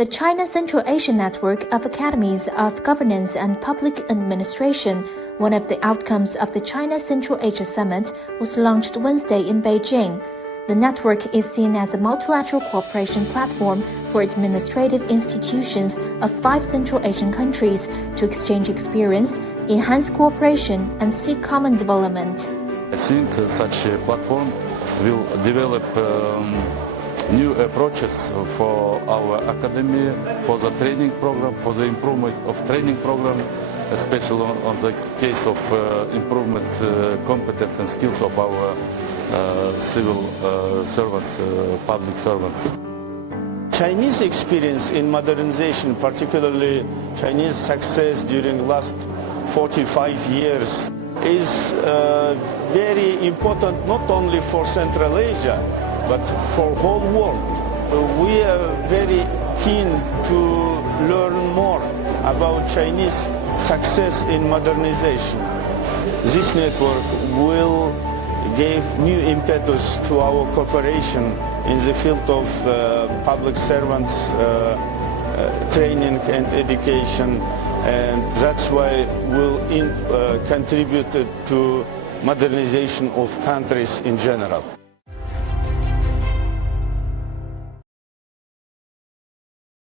The China Central Asia Network of Academies of Governance and Public Administration, one of the outcomes of the China Central Asia Summit, was launched Wednesday in Beijing. The network is seen as a multilateral cooperation platform for administrative institutions of 5 Central Asian countries to exchange experience, enhance cooperation, and seek common development. I think such a platform will develop new approaches for our academy, for the training program, for the improvement of training program, especially on the case of improvement competence and skills of our civil servants, public servants. Chinese experience in modernization, particularly Chinese success during last 45 years, is very important not only for Central Asia, but for whole world. We are very keen to learn more about Chinese success in modernization. This network will give new impetus to our cooperation in the field of public servants training and education, and that's why we'll contribute to modernization of countries in general.